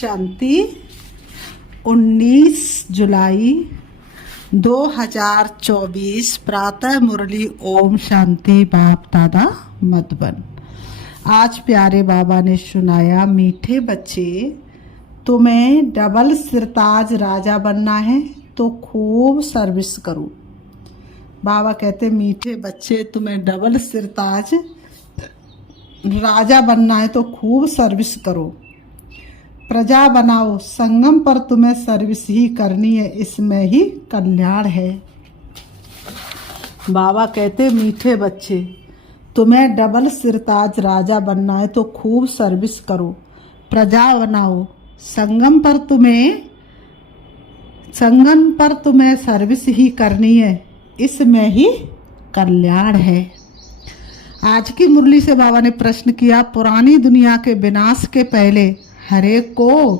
शांति। 19 जुलाई 2024 प्रातः मुरली। ओम शांति। बाप दादा मधुबन। आज प्यारे बाबा ने सुनाया, मीठे बच्चे, तुम्हें डबल सिरताज राजा बनना है तो खूब सर्विस करो। बाबा कहते, मीठे बच्चे, तुम्हें डबल सिरताज राजा बनना है तो खूब सर्विस करो, प्रजा बनाओ। संगम पर तुम्हें सर्विस ही करनी है, इसमें ही कल्याण है। बाबा कहते, मीठे बच्चे, तुम्हें डबल सिरताज राजा बनना है तो खूब सर्विस करो, प्रजा बनाओ। संगम पर तुम्हें सर्विस ही करनी है, इसमें ही कल्याण है। आज की मुरली से बाबा ने प्रश्न किया, पुरानी दुनिया के विनाश के पहले हरेक को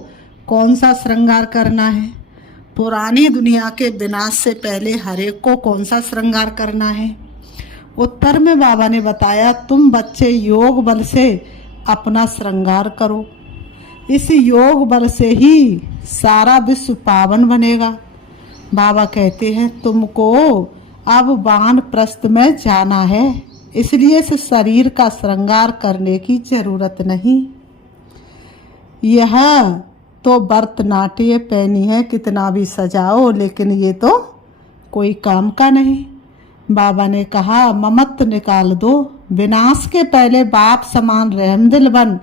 कौन सा श्रृंगार करना है? पुरानी दुनिया के विनाश से पहले हरेक को कौन सा श्रृंगार करना है? उत्तर में बाबा ने बताया, तुम बच्चे योग बल से अपना श्रृंगार करो। इस योग बल से ही सारा विश्व पावन बनेगा। बाबा कहते हैं, तुमको अब वानप्रस्थ में जाना है, इसलिए इस शरीर का श्रृंगार करने की जरूरत नहीं। यह तो भरतनाट्य पहनी है, कितना भी सजाओ, लेकिन ये तो कोई काम का नहीं। बाबा ने कहा, ममत्व निकाल दो। विनाश के पहले बाप समान रहमदिल बन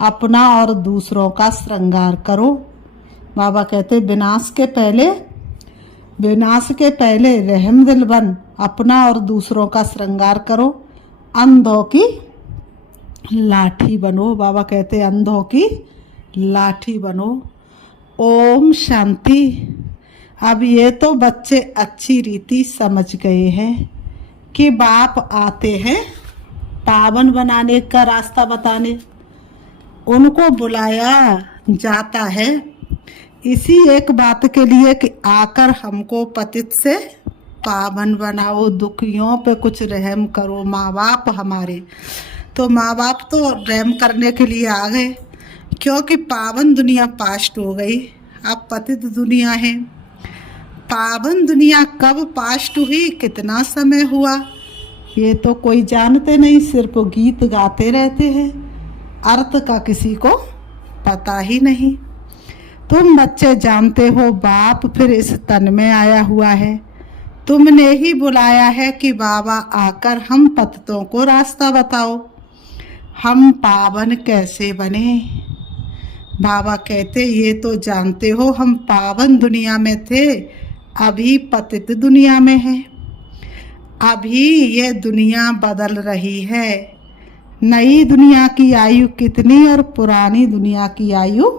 अपना और दूसरों का श्रृंगार करो। बाबा कहते, विनाश के पहले रहमदिल बन अपना और दूसरों का श्रृंगार करो, अंधों की लाठी बनो। बाबा कहते, अंधों की लाठी बनो। ओम शांति। अब ये तो बच्चे अच्छी रीति समझ गए हैं कि बाप आते हैं पावन बनाने का रास्ता बताने। उनको बुलाया जाता है इसी एक बात के लिए कि आकर हमको पतित से पावन बनाओ, दुखियों पे कुछ रहम करो। माँ बाप हमारे, तो माँ बाप तो रहम करने के लिए आ गए, क्योंकि पावन दुनिया पास्ट हो गई, अब पतित दुनिया है। पावन दुनिया कब पास्ट हुई, कितना समय हुआ, ये तो कोई जानते नहीं, सिर्फ गीत गाते रहते हैं, अर्थ का किसी को पता ही नहीं। तुम बच्चे जानते हो, बाप फिर इस तन में आया हुआ है, तुमने ही बुलाया है कि बाबा आकर हम पतितों को रास्ता बताओ, हम पावन कैसे बने। बाबा कहते, ये तो जानते हो हम पावन दुनिया में थे, अभी पतित दुनिया में है। अभी ये दुनिया बदल रही है। नई दुनिया की आयु कितनी और पुरानी दुनिया की आयु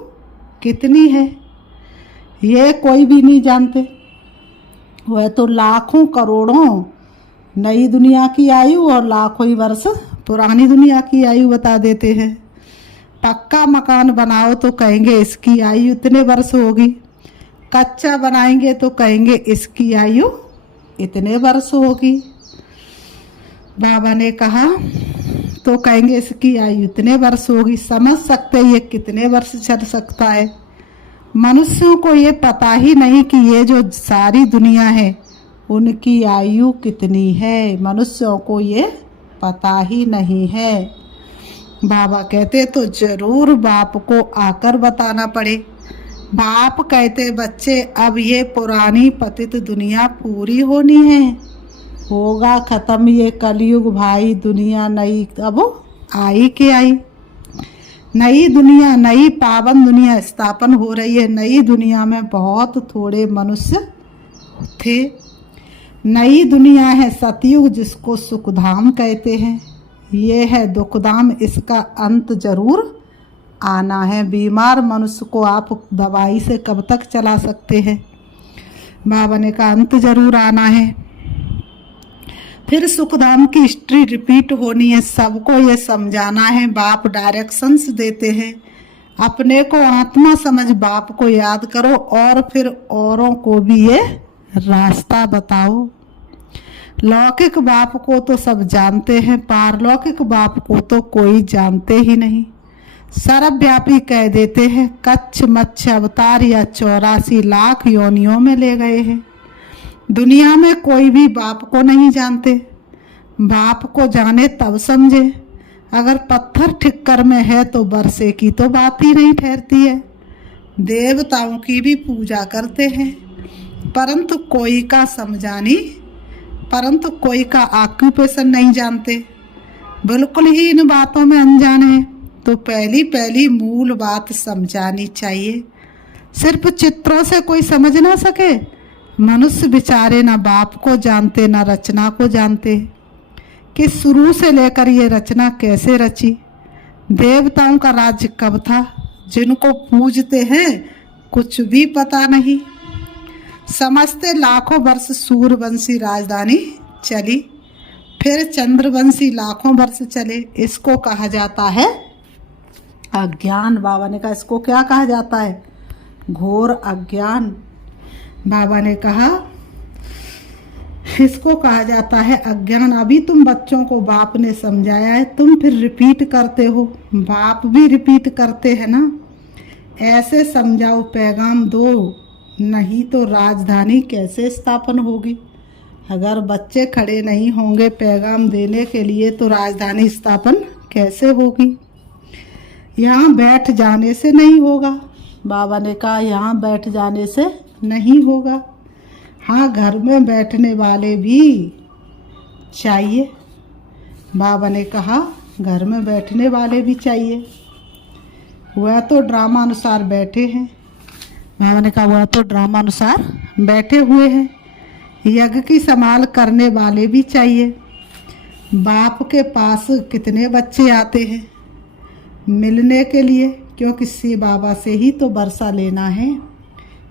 कितनी है, ये कोई भी नहीं जानते। वह तो लाखों करोड़ों नई दुनिया की आयु और लाखों ही वर्ष पुरानी दुनिया की आयु बता देते हैं। पक्का मकान बनाओ तो कहेंगे इसकी आयु इतने वर्ष होगी, कच्चा बनाएंगे तो कहेंगे इसकी आयु इतने वर्ष होगी। बाबा ने कहा तो कहेंगे इसकी आयु इतने वर्ष होगी। समझ सकते ये कितने वर्ष चल सकता है। मनुष्यों को ये पता ही नहीं कि ये जो सारी दुनिया है उनकी आयु कितनी है, मनुष्यों को ये पता ही नहीं है। बाबा कहते, तो जरूर बाप को आकर बताना पड़े। बाप कहते, बच्चे अब ये पुरानी पतित दुनिया पूरी होनी है, होगा खत्म ये कलयुग भाई। दुनिया नई अब आई के आई, नई दुनिया, नई पावन दुनिया स्थापन हो रही है। नई दुनिया में बहुत थोड़े मनुष्य थे। नई दुनिया है सतयुग, जिसको सुखधाम कहते हैं। ये है दुखधाम, इसका अंत जरूर आना है। बीमार मनुष्य को आप दवाई से कब तक चला सकते हैं? बाबा ने कहा अंत जरूर आना है। फिर सुखधाम की हिस्ट्री रिपीट होनी है, सबको ये समझाना है। बाप डायरेक्शंस देते हैं, अपने को आत्मा समझ बाप को याद करो और फिर औरों को भी ये रास्ता बताओ। लौकिक बाप को तो सब जानते हैं, पारलौकिक बाप को तो कोई जानते ही नहीं। सर्वव्यापी कह देते हैं, कच्छ मच्छ अवतार या 84 लाख योनियों में ले गए हैं। दुनिया में कोई भी बाप को नहीं जानते, बाप को जाने तब समझे। अगर पत्थर ठिक्कर में है तो बरसे की तो बात ही नहीं ठहरती है। देवताओं की भी पूजा करते हैं, परंतु कोई का समझानी, परंतु कोई का ऑक्यूपेशन नहीं जानते, बिल्कुल ही इन बातों में अनजाने हैं। तो पहली पहली मूल बात समझानी चाहिए। सिर्फ चित्रों से कोई समझ ना सके। मनुष्य बेचारे ना बाप को जानते ना रचना को जानते कि शुरू से लेकर ये रचना कैसे रची, देवताओं का राज्य कब था, जिनको पूजते हैं कुछ भी पता नहीं। समझते लाखों वर्ष सूर्यवंशी राजधानी चली, फिर चंद्रवंशी लाखों वर्ष चले। इसको कहा जाता है अज्ञान। बाबा ने कहा इसको क्या कहा जाता है? घोर अज्ञान। बाबा ने कहा इसको कहा जाता है अज्ञान। अभी तुम बच्चों को बाप ने समझाया है, तुम फिर रिपीट करते हो। बाप भी रिपीट करते हैं ना, ऐसे समझाओ, पैगाम दो, नहीं तो राजधानी कैसे स्थापन होगी। अगर बच्चे खड़े नहीं होंगे पैगाम देने के लिए तो राजधानी स्थापन कैसे होगी? यहाँ बैठ जाने से नहीं होगा। बाबा ने कहा यहाँ बैठ जाने से नहीं होगा। हाँ, घर में बैठने वाले भी चाहिए। बाबा ने कहा घर में बैठने वाले भी चाहिए। वह तो ड्रामा अनुसार बैठे हैं। बाबा ने कहा वह तो ड्रामा अनुसार बैठे हुए हैं। यज्ञ की संभाल करने वाले भी चाहिए। बाप के पास कितने बच्चे आते हैं मिलने के लिए, क्योंकि से बाबा से ही तो वर्षा लेना है,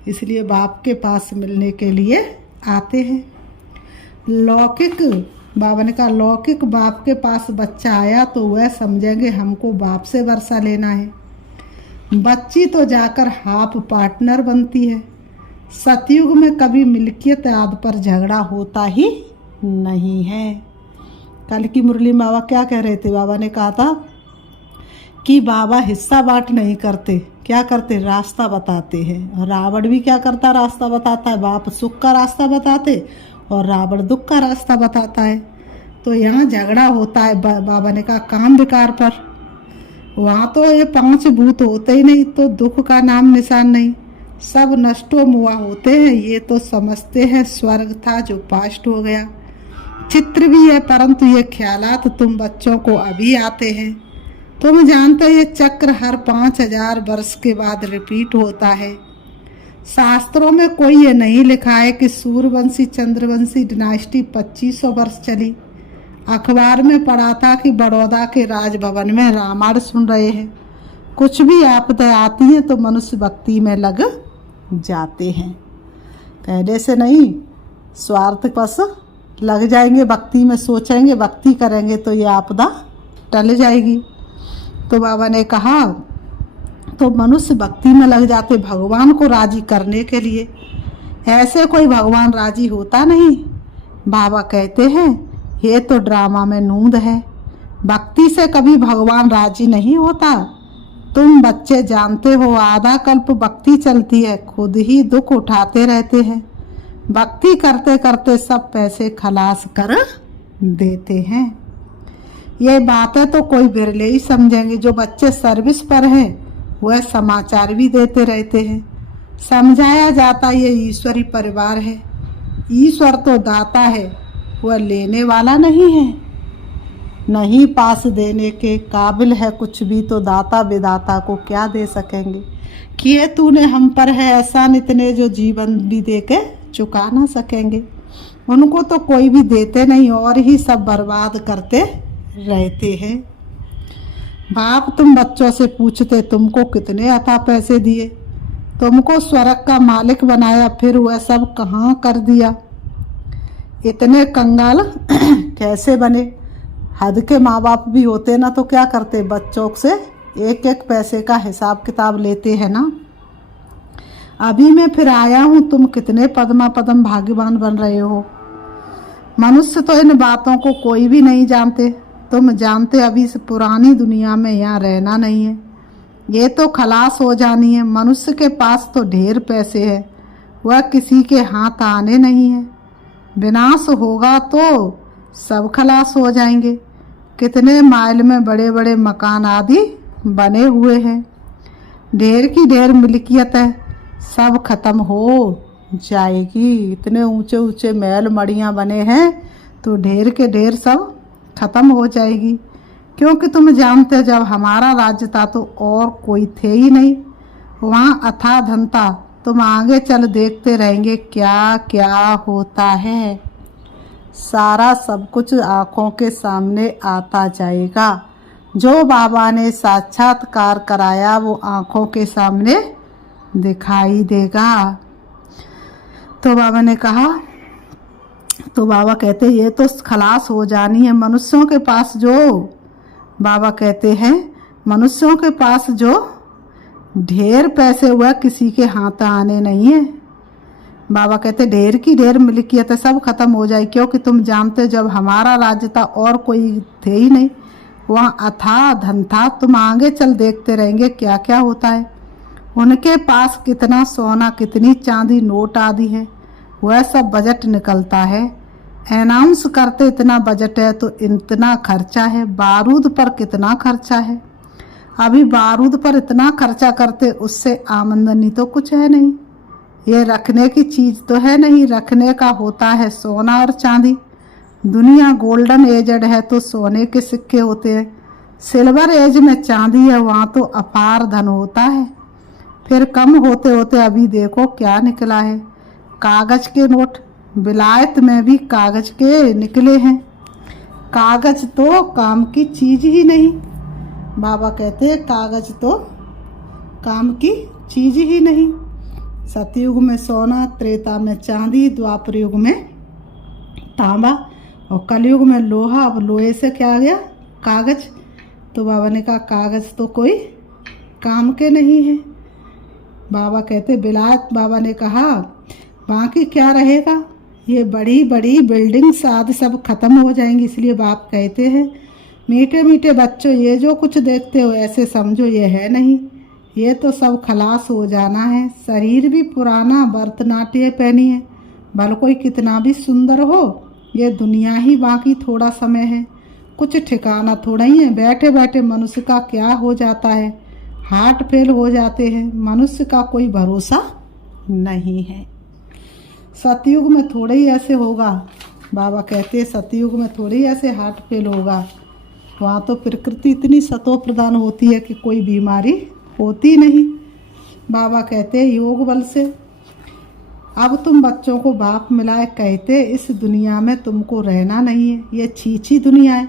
इसलिए बाप के पास मिलने के लिए आते हैं। लौकिक, बाबा ने कहा लौकिक बाप के पास बच्चा आया तो वह समझेंगे हमको बाप से वर्षा लेना है। बच्ची तो जाकर हाफ पार्टनर बनती है। सतयुग में कभी मिल्कियत आदि पर झगड़ा होता ही नहीं है। कल की मुरली में बाबा क्या कह रहे थे? बाबा ने कहा था कि बाबा हिस्सा बांट नहीं करते, क्या करते? रास्ता बताते हैं। और रावण भी क्या करता? रास्ता बताता है। बाप सुख का रास्ता बताते और रावण दुख का रास्ता बताता है। तो यहाँ झगड़ा होता है बाबा ने कहा काम विकार पर। वहाँ तो ये 5 भूत होते ही नहीं तो दुख का नाम निशान नहीं, सब नष्टो मुआ होते हैं। ये तो समझते हैं स्वर्ग था जो पास्ट हो गया। चित्र भी है, परंतु ये ख्यालात तुम बच्चों को अभी आते हैं। तुम जानते हो ये चक्र हर 5000 वर्ष के बाद रिपीट होता है। शास्त्रों में कोई ये नहीं लिखा है कि सूर्यवंशी चंद्रवंशी डिनास्टी 2500 वर्ष चली। अखबार में पढ़ा था कि बड़ौदा के राजभवन में रामायण सुन रहे हैं। कुछ भी आपदाएं आती हैं तो मनुष्य भक्ति में लग जाते हैं। कहने से नहीं, स्वार्थ बस लग जाएंगे भक्ति में, सोचेंगे भक्ति करेंगे तो ये आपदा टल जाएगी। तो बाबा ने कहा तो मनुष्य भक्ति में लग जाते भगवान को राजी करने के लिए। ऐसे कोई भगवान राजी होता नहीं। बाबा कहते हैं ये तो ड्रामा में नूंद है, भक्ति से कभी भगवान राजी नहीं होता। तुम बच्चे जानते हो आधा कल्प भक्ति चलती है, खुद ही दुख उठाते रहते हैं। भक्ति करते करते सब पैसे खलास कर देते हैं। ये बातें तो कोई बिरले ही समझेंगे। जो बच्चे सर्विस पर हैं वह समाचार भी देते रहते हैं। समझाया जाता ये ईश्वरी परिवार है, ईश्वर तो दाता है, वह लेने वाला नहीं है। नहीं पास देने के काबिल है कुछ भी तो दाता विदाता को क्या दे सकेंगे। किए तूने हम पर है एहसान इतने जो जीवन भी दे के चुका ना सकेंगे। उनको तो कोई भी देते नहीं और ही सब बर्बाद करते रहते हैं। बाप तुम बच्चों से पूछते तुमको कितने अता पैसे दिए, तुमको स्वर्ग का मालिक बनाया, फिर वह सब कहाँ कर दिया। इतने कंगाल कैसे बने। हद के माँ बाप भी होते ना तो क्या करते, बच्चों से एक एक पैसे का हिसाब किताब लेते हैं ना। अभी मैं फिर आया हूँ, तुम कितने पद्मा पद्म भाग्यवान बन रहे हो। मनुष्य तो इन बातों को कोई भी नहीं जानते। तुम जानते अभी से पुरानी दुनिया में यहाँ रहना नहीं है। ये तो खलास हो जानी है। मनुष्य के पास तो ढेर पैसे है, वह किसी के हाथ आने नहीं है। विनाश होगा तो सब खलास हो जाएंगे। कितने माइल में बड़े बड़े मकान आदि बने हुए हैं। ढेर की ढेर मिल्कियत है, सब खत्म हो जाएगी। इतने ऊंचे ऊंचे महल मड़ियाँ बने हैं तो ढेर के ढेर सब खत्म हो जाएगी। क्योंकि तुम जानते हो जब हमारा राज्य था तो और कोई थे ही नहीं, वहाँ अथाह धन था। तुम आगे चल देखते रहेंगे क्या क्या होता है। सारा सब कुछ आँखों के सामने आता जाएगा। जो बाबा ने साक्षात्कार कराया वो आँखों के सामने दिखाई देगा। तो बाबा ने कहा, तो बाबा कहते ये तो खलास हो जानी है। मनुष्यों के पास जो, बाबा कहते हैं मनुष्यों के पास जो ढेर पैसे हुआ किसी के हाथ आने नहीं है। बाबा कहते ढेर की ढेर मिल्कियत है, सब खत्म हो जाए। क्योंकि तुम जानते जब हमारा राज्य था और कोई थे ही नहीं, वहाँ अथाह धन था। तुम आगे चल देखते रहेंगे क्या क्या होता है। उनके पास कितना सोना, कितनी चांदी, नोट आदि है, वह सब बजट निकलता है। अनाउंस करते इतना बजट है तो इतना खर्चा है। बारूद पर कितना खर्चा है। अभी बारूद पर इतना खर्चा करते, उससे आमदनी तो कुछ है नहीं। ये रखने की चीज़ तो है नहीं, रखने का होता है सोना और चांदी। दुनिया गोल्डन एजड है तो सोने के सिक्के होते हैं। सिल्वर एज में चांदी है, वहाँ तो अपार धन होता है। फिर कम होते होते अभी देखो क्या निकला है, कागज के नोट। विलायत में भी कागज के निकले हैं। कागज तो काम की चीज ही नहीं। बाबा कहते हैं कागज तो काम की चीज ही नहीं। सतयुग में सोना, त्रेता में चांदी, द्वापर युग में तांबा और कलयुग में लोहा। अब लोहे से क्या आ गया, कागज। तो बाबा ने कहा कागज तो कोई काम के नहीं है। बाबा कहते विलायत, बाबा ने कहा बाकी क्या रहेगा, ये बड़ी बड़ी बिल्डिंग्स आदि सब खत्म हो जाएंगी। इसलिए बाप कहते हैं मीठे मीठे बच्चों, ये जो कुछ देखते हो ऐसे समझो ये है नहीं, ये तो सब खलास हो जाना है। शरीर भी पुराना, भरतनाट्य पहनी है, भले कोई कितना भी सुंदर हो, ये दुनिया ही बाकी थोड़ा समय है। कुछ ठिकाना थोड़ा ही है। बैठे बैठे मनुष्य का क्या हो जाता है, हार्ट फेल हो जाते हैं। मनुष्य का कोई भरोसा नहीं है। सतयुग में थोड़े ही ऐसे होगा। बाबा कहते हैं सतयुग में थोड़े ही ऐसे हार्ट फेल होगा। वहाँ तो प्रकृति इतनी सतो प्रदान होती है कि कोई बीमारी होती नहीं। बाबा कहते हैं योग बल से अब तुम बच्चों को बाप मिलाए। कहते इस दुनिया में तुमको रहना नहीं है, ये छीछी दुनिया है।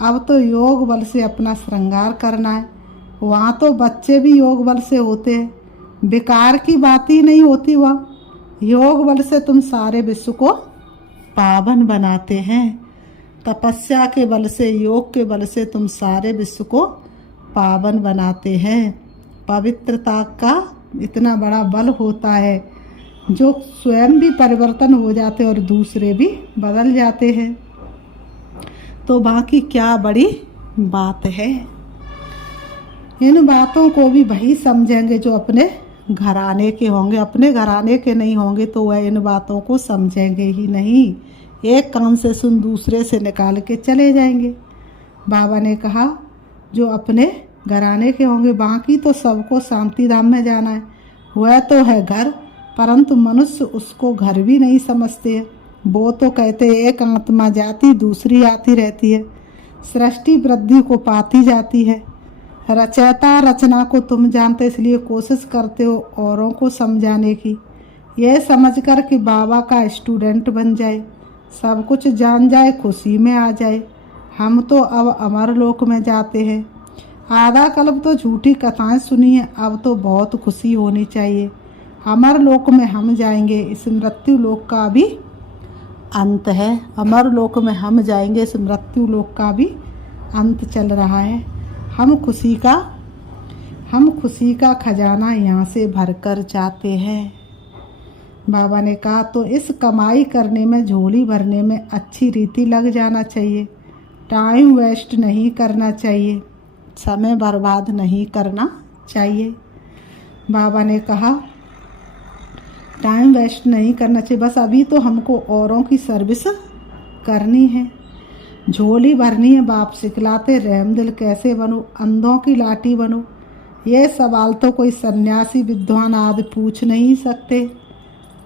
अब तो योग बल से अपना श्रृंगार करना है। वहाँ तो बच्चे भी योग बल से होते हैं, बेकार की बात ही नहीं होती। वहाँ योग बल से तुम सारे विश्व को पावन बनाते हैं। तपस्या के बल से, योग के बल से तुम सारे विश्व को पावन बनाते हैं। पवित्रता का इतना बड़ा बल होता है जो स्वयं भी परिवर्तन हो जाते और दूसरे भी बदल जाते हैं। तो बाकी क्या बड़ी बात है। इन बातों को भी वही समझेंगे जो अपने घराने के होंगे। अपने घराने के नहीं होंगे तो वह इन बातों को समझेंगे ही नहीं। एक कान से सुन दूसरे से निकाल के चले जाएंगे। बाबा ने कहा जो अपने घराने के होंगे, बाकी तो सबको शांति धाम में जाना है। वह तो है घर, परंतु मनुष्य उसको घर भी नहीं समझते हैं। वो तो कहते एक आत्मा जाती दूसरी आती रहती है, सृष्टि वृद्धि को पाती जाती है। रचयिता रचना को तुम जानते, इसलिए कोशिश करते हो औरों को समझाने की। यह समझकर कि बाबा का स्टूडेंट बन जाए, सब कुछ जान जाए, खुशी में आ जाए। हम तो अब अमर लोक में जाते हैं। आधा कल्प तो झूठी कथाएं सुनी है, अब तो बहुत खुशी होनी चाहिए। अमर लोक में हम जाएंगे, इस मृत्यु लोक का भी अंत है। अमर लोक में हम जाएंगे, इस मृत्यु लोक का भी अंत चल रहा है। हम खुशी का खजाना यहाँ से भरकर जाते हैं। बाबा ने कहा तो इस कमाई करने में, झोली भरने में अच्छी रीति लग जाना चाहिए। टाइम वेस्ट नहीं करना चाहिए, समय बर्बाद नहीं करना चाहिए। बाबा ने कहा टाइम वेस्ट नहीं करना चाहिए, बस अभी तो हमको औरों की सर्विस करनी है, झोली भरनी है। बाप सिखलाते रहमदिल कैसे बनो, अंधों की लाठी बनो। ये सवाल तो कोई सन्यासी विद्वान आदि पूछ नहीं सकते।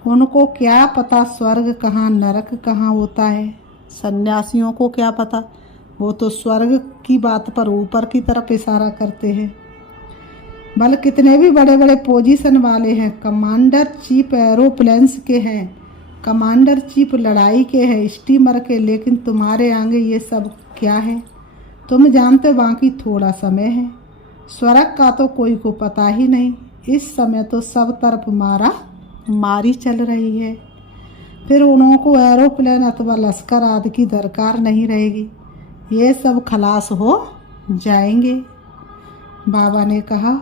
उनको क्या पता स्वर्ग कहाँ नरक कहाँ होता है। सन्यासियों को क्या पता, वो तो स्वर्ग की बात पर ऊपर की तरफ इशारा करते हैं। बल कितने भी बड़े बड़े पोजीशन वाले हैं, कमांडर चीफ एरोप्लेन्स के हैं, कमांडर चीफ लड़ाई के हैं, स्टीमर के, लेकिन तुम्हारे आगे ये सब क्या है तुम जानते। बाकी थोड़ा समय है, स्वर्ग का तो कोई को पता ही नहीं। इस समय तो सब तरफ मारा मारी चल रही है, फिर उन्हों को एरोप्लेन अथवा लश्कर आदि की दरकार नहीं रहेगी, ये सब खलास हो जाएंगे। बाबा ने कहा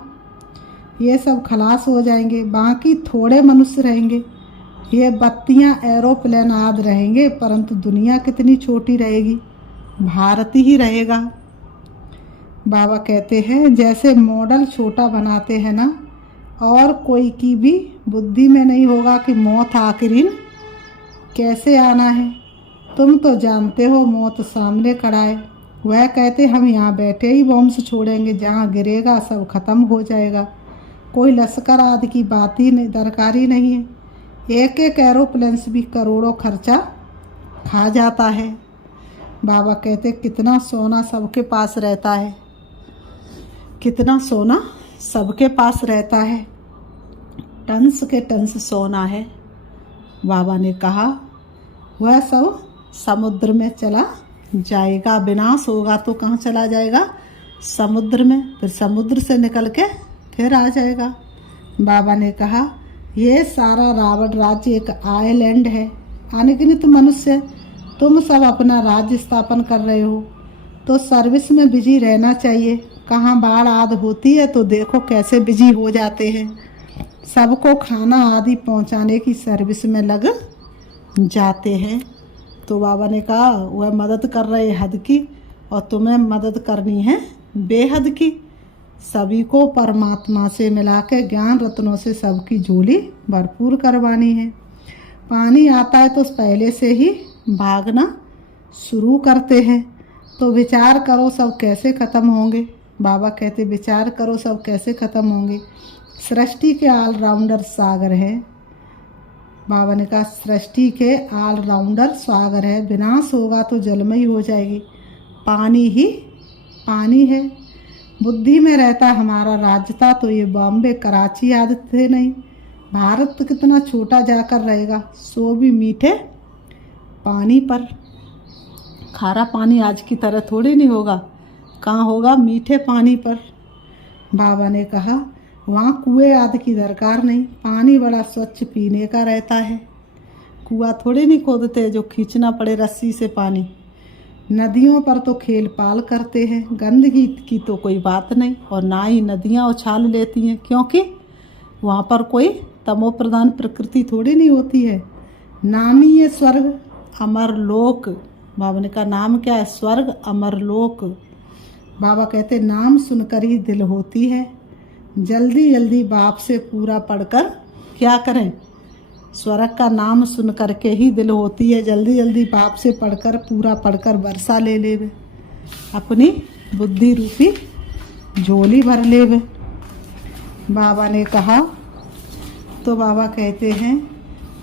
ये सब खलास हो जाएंगे, बाकी थोड़े मनुष्य रहेंगे। ये बत्तियां एरोप्लेन आदि रहेंगे, परंतु दुनिया कितनी छोटी रहेगी, भारत ही रहेगा। बाबा कहते हैं जैसे मॉडल छोटा बनाते हैं ना, और कोई की भी बुद्धि में नहीं होगा कि मौत आखिर कैसे आना है। तुम तो जानते हो मौत सामने खड़ा है। वह कहते हम यहाँ बैठे ही बॉम्ब से छोड़ेंगे, जहाँ गिरेगा सब खत्म हो जाएगा, कोई लश्कर आदि की बात ही नहीं, दरकार ही नहीं है। एक एक एरोप्लेन्स भी करोड़ों खर्चा खा जाता है। बाबा कहते कितना सोना सबके पास रहता है, कितना सोना सबके पास रहता है, टन्स के टन्स सोना है। बाबा ने कहा वह सब समुद्र में चला जाएगा, विनाश होगा तो कहाँ चला जाएगा, समुद्र में, फिर समुद्र से निकल के फिर आ जाएगा। बाबा ने कहा ये सारा रावण राज्य एक आइलैंड है, अनगिनत मनुष्य, तुम सब अपना राज्य स्थापन कर रहे हो तो सर्विस में बिजी रहना चाहिए। कहाँ बाढ़ आदि होती है तो देखो कैसे बिजी हो जाते हैं, सबको खाना आदि पहुंचाने की सर्विस में लग जाते हैं। तो बाबा ने कहा वह मदद कर रहे हद की, और तुम्हें मदद करनी है बेहद की। सभी को परमात्मा से मिला के ज्ञान रत्नों से सबकी झोली भरपूर करवानी है। पानी आता है तो पहले से ही भागना शुरू करते हैं, तो विचार करो सब कैसे ख़त्म होंगे। बाबा कहते विचार करो सब कैसे ख़त्म होंगे। सृष्टि के ऑलराउंडर सागर है। बाबा ने कहा सृष्टि के ऑलराउंडर सागर है, विनाश होगा तो जलमयी हो जाएगी, पानी ही पानी है। बुद्धि में रहता हमारा राज्य था तो ये बॉम्बे कराची आदि थे नहीं, भारत तो कितना छोटा जाकर रहेगा, सो भी मीठे पानी पर। खारा पानी आज की तरह थोड़ी नहीं होगा, कहाँ होगा, मीठे पानी पर। बाबा ने कहा वहाँ कुएं आदि की दरकार नहीं, पानी बड़ा स्वच्छ पीने का रहता है। कुआं थोड़े नहीं खोदते जो खींचना पड़े रस्सी से पानी। नदियों पर तो खेल पाल करते हैं, गंदगी की तो कोई बात नहीं, और ना ही नदियाँ उछाल लेती हैं, क्योंकि वहाँ पर कोई तमोप्रधान प्रकृति थोड़ी नहीं होती है। नाम ही है स्वर्ग अमरलोक। बाबा ने कहा नाम क्या है, स्वर्ग अमरलोक। बाबा कहते नाम सुनकर ही दिल होती है, जल्दी जल्दी बाप से पूरा पढ़कर क्या करें, स्वर्ग का नाम सुन करके ही दिल होती है, जल्दी जल्दी बाप से पढ़कर पूरा पढ़कर वर्षा ले लेवे, अपनी बुद्धि रूपी झोली भर लेवे। बाबा ने कहा तो बाबा कहते हैं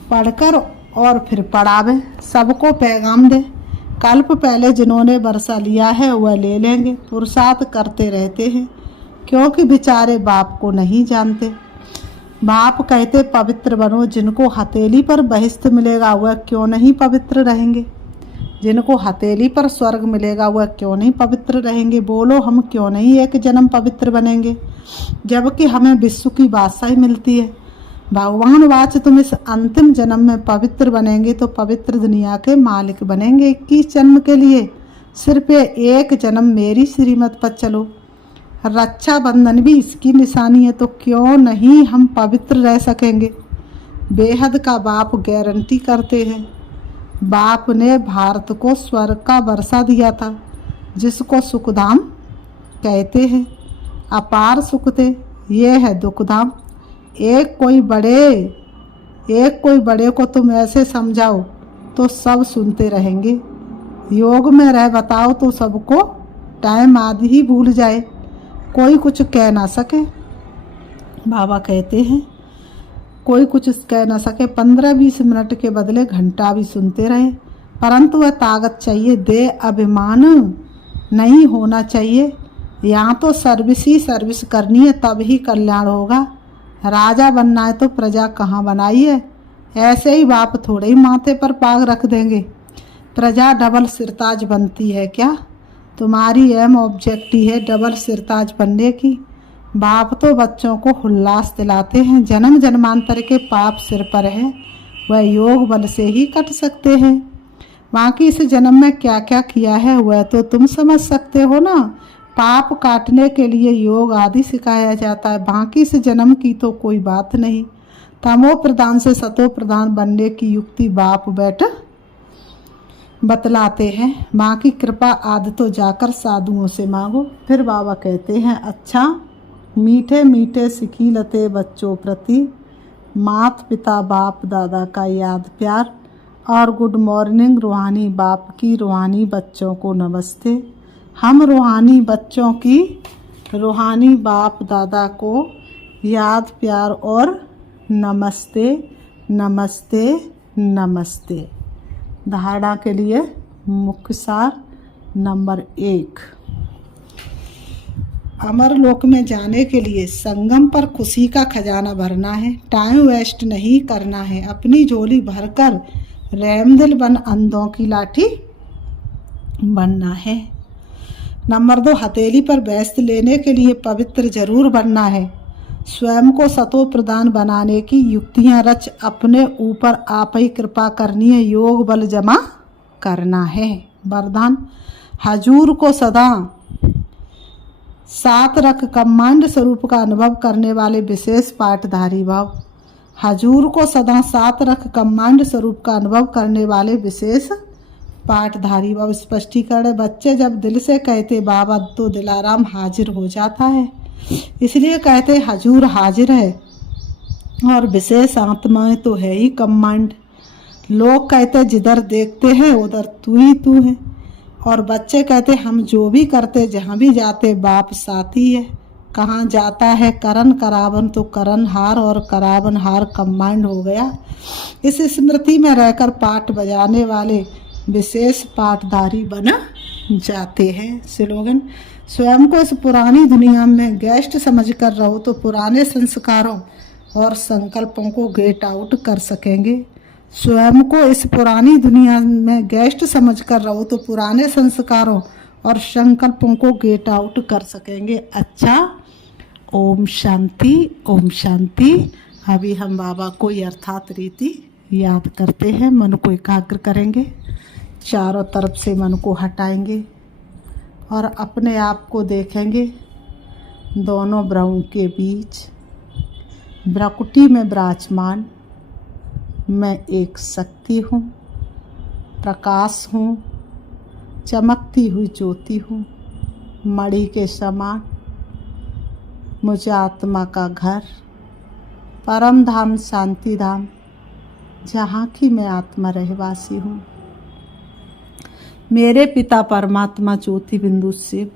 पढ़कर और फिर पढ़ावे, सबको पैगाम दे। कल्प पहले जिन्होंने वर्षा लिया है वह ले लेंगे, पुरुषार्थ करते रहते हैं, क्योंकि बेचारे बाप को नहीं जानते। बाप कहते पवित्र बनो, जिनको हथेली पर बहिष्ठ मिलेगा वह क्यों नहीं पवित्र रहेंगे, जिनको हथेली पर स्वर्ग मिलेगा वह क्यों नहीं पवित्र रहेंगे। बोलो हम क्यों नहीं एक जन्म पवित्र बनेंगे, जबकि हमें विश्व की बादशाही मिलती है। भगवान वाच तुम इस अंतिम जन्म में पवित्र बनेंगे तो पवित्र दुनिया के मालिक बनेंगे। 21 जन्म के लिए सिर्फ एक जन्म मेरी श्रीमत पर चलो। रक्षा बंधन भी इसकी निशानी है, तो क्यों नहीं हम पवित्र रह सकेंगे। बेहद का बाप गारंटी करते हैं। बाप ने भारत को स्वर्ग का वर्षा दिया था, जिसको सुखधाम कहते हैं। अपार सुख थे, ये है दुख धाम। एक कोई बड़े को तुम ऐसे समझाओ तो सब सुनते रहेंगे। योग में रह बताओ तो सबको टाइम आदि ही भूल जाए, कोई कुछ कह ना सके। बाबा कहते हैं कोई कुछ कह ना सके, 15-20 मिनट के बदले घंटा भी सुनते रहे, परंतु वह ताकत चाहिए, दे अभिमान नहीं होना चाहिए। यहाँ तो सर्विस ही सर्विस करनी है, तब ही कल्याण होगा। राजा बनना है तो प्रजा कहाँ बनाई है, ऐसे ही बाप थोड़े ही माथे पर पाग रख देंगे। प्रजा डबल सिरताज बनती है क्या? तुम्हारी एम ऑब्जेक्टिव है डबल सिरताज बनने की। बाप तो बच्चों को उल्लास दिलाते हैं, जन्म जन्मांतर के पाप सिर पर है, वह योग बल से ही कट सकते हैं। बाकी इस जन्म में क्या क्या किया है वह तो तुम समझ सकते हो ना। पाप काटने के लिए योग आदि सिखाया जाता है, बाकी इस जन्म की तो कोई बात नहीं। तमो प्रधान से सतो प्रधान बनने की युक्ति बाप बैठ बतलाते हैं, बाकी कृपा आदि तो जाकर साधुओं से मांगो। फिर बाबा कहते हैं अच्छा मीठे मीठे सिखी लते बच्चों प्रति, मात पिता बाप दादा का याद प्यार, और गुड मॉर्निंग रूहानी बाप की, रूहानी बच्चों को नमस्ते। हम रूहानी बच्चों की रूहानी बाप दादा को याद प्यार और नमस्ते नमस्ते नमस्ते। धारणा के लिए मुख्य सार नंबर 1, अमर लोक में जाने के लिए संगम पर खुशी का खजाना भरना है, टाइम वेस्ट नहीं करना है, अपनी झोली भरकर रहमदिल बन अंधों की लाठी बनना है। नंबर 2, हथेली पर बेस्त लेने के लिए पवित्र जरूर बनना है, स्वयं को सतो प्रदान बनाने की युक्तियां रच अपने ऊपर आप ही कृपा करनी है, योग बल जमा करना है। वरदान, हजूर को सदा साथ रख कमांड स्वरूप का अनुभव करने वाले विशेष पाठधारी भाव। हजूर को सदा साथ रख कमांड स्वरूप का अनुभव करने वाले विशेष पाठधारी भाव। स्पष्टीकरण, बच्चे जब दिल से कहते बाबा तो दिलाराम हाजिर हो जाता है, इसलिए कहते हजूर हाजिर है, और विशेष आत्माएं तो है ही कमांड। लोग कहते जिधर देखते हैं उधर तू ही तू है, और बच्चे कहते हम जो भी करते जहाँ भी जाते बाप साथी है। कहाँ जाता है करन करावन तो करन हार और करावन हार कमांड हो गया। इस स्मृति में रहकर पाठ बजाने वाले विशेष पाठधारी बन जाते हैं। स्लोगन, स्वयं को इस पुरानी दुनिया में गेस्ट समझकर रहो तो पुराने संस्कारों और संकल्पों को गेट आउट कर सकेंगे। स्वयं को इस पुरानी दुनिया में गेस्ट समझकर रहो तो पुराने संस्कारों और संकल्पों को गेट आउट कर सकेंगे। अच्छा, ओम शांति ओम शांति। अभी हम बाबा को अर्थात रीति याद करते हैं, मन को एकाग्र करेंगे, चारों तरफ से मन को हटाएंगे और अपने आप को देखेंगे दोनों भ्रुओं के बीच, भ्रकुटी में विराजमान मैं एक शक्ति हूँ, प्रकाश हूँ, चमकती हुई ज्योति हूँ, मणि के समान मुझे आत्मा का घर, परम धाम शांति धाम, जहाँ की मैं आत्मा रहवासी हूँ। मेरे पिता परमात्मा ज्योति बिंदु शिव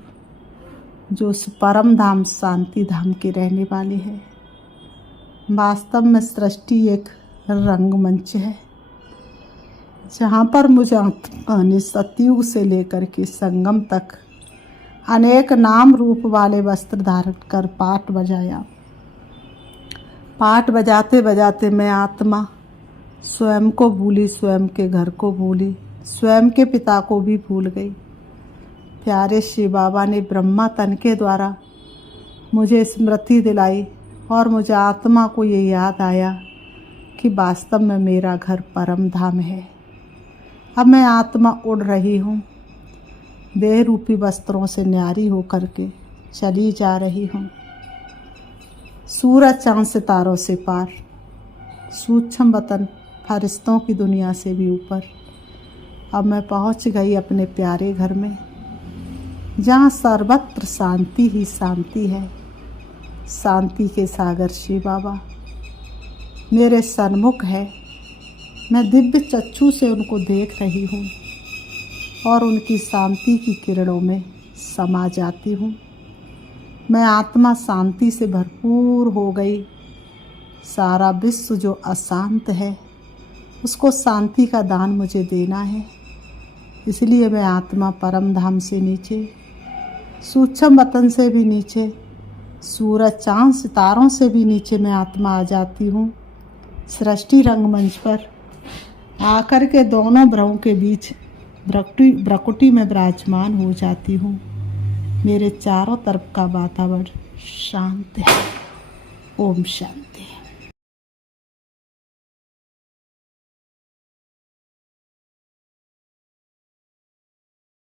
जो उस परम धाम शांति धाम के रहने वाले है। वास्तव में सृष्टि एक रंगमंच है जहाँ पर मुझे आत्मा ने सतयुग से लेकर के संगम तक अनेक नाम रूप वाले वस्त्र धारण कर पाठ बजाया। पाठ बजाते बजाते मैं आत्मा स्वयं को भूली, स्वयं के घर को भूली, स्वयं के पिता को भी भूल गई। प्यारे श्री बाबा ने ब्रह्मा तन के द्वारा मुझे स्मृति दिलाई और मुझे आत्मा को ये याद आया कि वास्तव में मेरा घर परम धाम है। अब मैं आत्मा उड़ रही हूँ, देह रूपी वस्त्रों से न्यारी होकर के चली जा रही हूँ, सूरज चांद सितारों से पार, सूक्ष्म वतन फरिश्तों की दुनिया से भी ऊपर। अब मैं पहुँच गई अपने प्यारे घर में, जहाँ सर्वत्र शांति ही शांति है। शांति के सागर शिव बाबा मेरे सन्मुख है। मैं दिव्य चक्षु से उनको देख रही हूँ और उनकी शांति की किरणों में समा जाती हूँ। मैं आत्मा शांति से भरपूर हो गई। सारा विश्व जो अशांत है उसको शांति का दान मुझे देना है। इसलिए मैं आत्मा परम धाम से नीचे, सूक्ष्म वतन से भी नीचे, सूरज चांद सितारों से भी नीचे मैं आत्मा आ जाती हूँ। सृष्टि रंगमंच पर आकर के दोनों भ्रमों के बीच भ्रकुटी में विराजमान हो जाती हूँ। मेरे चारों तरफ का वातावरण शांत है। ओम शांति।